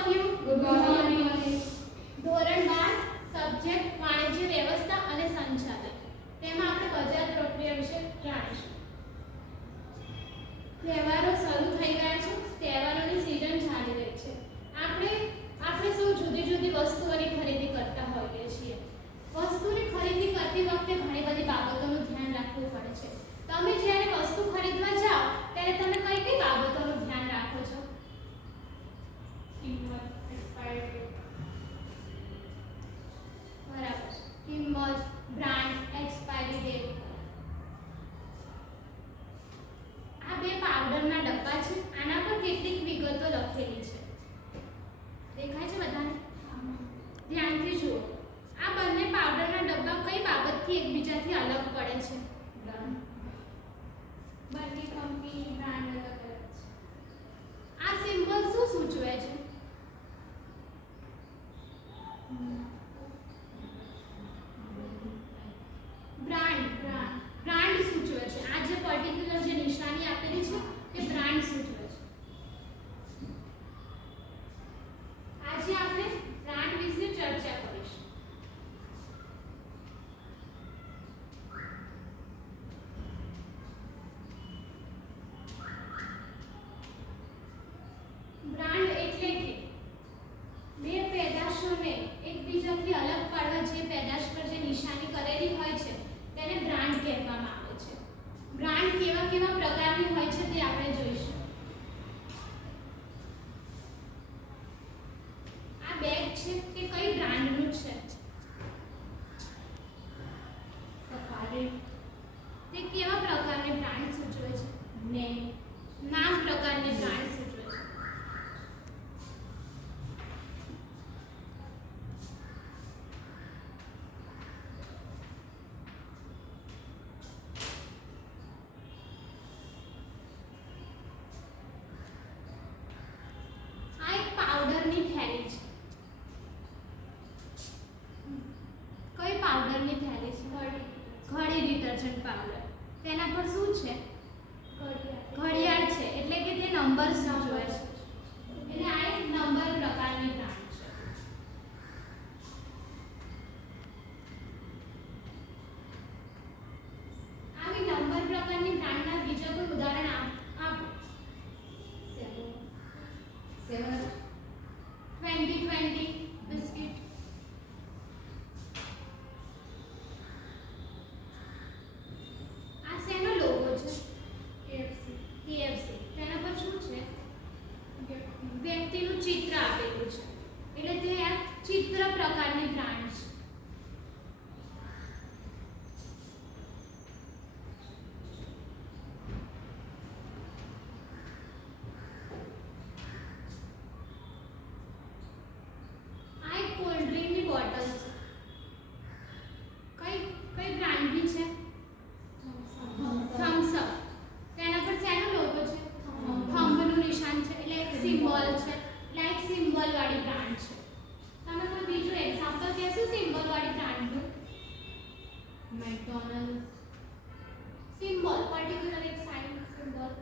of you. Good morning. ધોરણ 12 subject વાણિજ્ય વ્યવસ્થા અને સંચાલન. તેમાં આપણે બજાર પ્રક્રિયા વિશે જાણીશું. તહેવારો શરૂ થઈ ગયા છે. તહેવારોની સીઝન ચાલી રહી છે. આપણે સૌ જુદી જુદી વસ્તુઓની ખરીદી કરતા હોઈએ છીએ. વસ્તુની ખરીદી કરતી વખતે ઘણી બધી બાબતોનું ધ્યાન રાખવું પડે છે. તમે જ્યારે વસ્તુ ખરીદવા જાઓ ત્યારે તમે કઈ કઈ બાબતોનું ધ્યાન રાખો છો? કિંમત, એક્સપાયરી ડેટ. બરાબર. કિંમત, બ્રાન્ડ, એક્સપાયરી ડેટ. આ બે પાવડરના ડબ્બા છે. આના પર કેટલીક વિગતો લખેલી છે. દેખાય છે બધાને? ધ્યાનથી જુઓ. આ બંને પાવડરના ડબ્બા કઈ બાબતથી એકબીજાથી અલગ પડે છે? બંને કંપની બ્રાન્ડ અલગ અલગ છે. આ સિમ્બોલ શું સૂચવે છે? બ્રાન્ડ સૂચવે છે. આ જે પર્ટિક્યુલર જે નિશાની આપેલી છે તે બ્રાન્ડ સૂચવે છે. આજે આપણે બ્રાન્ડ વિશે ચર્ચા કરીશું. બ્રાન્ડ એટલે કે બે પેદાશોને એકબીજાથી અલગ પાડવા જે પેદાશ પર જે નિશાની કરેલી હોય છે તેને બ્રાન્ડ કહેવામાં આવે છે. બ્રાન્ડ કેવા કેવા પ્રકારની હોય છે તે આપણે જોઈશું. આ બેગ છે તે કઈ બ્રાન્ડનું છે? સફારી. તે કેવા પ્રકારની બ્રાન્ડ સૂચવે છે? નામ પ્રકારની બ્રાન્ડ સૂચવે છે. આ એક પાવડરની થેલી છે. કઈ પાવડરની થેલી છે? ઘડી ડિટર્જન્ટ પાવડર. તેના પર શું છે? ઘડિયાળ છે. એટલે કે તે નંબર સૂચવે છે. એટલે આ એક નંબર પ્રકારની બ્રાન્ડ છે. આવી નંબર પ્રકારની બ્રાન્ડના બીજા કોઈ ઉદાહરણ આપો. 2020 બિસ્કિટ. આ શેનો લોગો છે? KFC. તેના પર શું છે? વ્યક્તિનું ચિત્ર આપેલું છે. એટલે તે આ ચિત્ર પ્રકારની બ્રાન્ડ છે. આ એક કોલ્ડ ડ્રિંકની બોટલ છે. કઈ બ્રાન્ડની છે? થમ્સ અપ. તેના પર શેનો લોગો છે? થંબનું નિશાન છે. એટલે એક સિમ્બોલ છે. એટલે એક સિમ્બોલ વાળી બ્રાન્ડ છે. તમે કોઈ બીજું એક્ઝામ્પલ કહેશો સિમ્બોલ વાળી બ્રાન્ડનું? મેકડોનલ્ડ. સિમ્બોલ પર્ટિક્યુલર એક સાઇન સિમ્બોલ.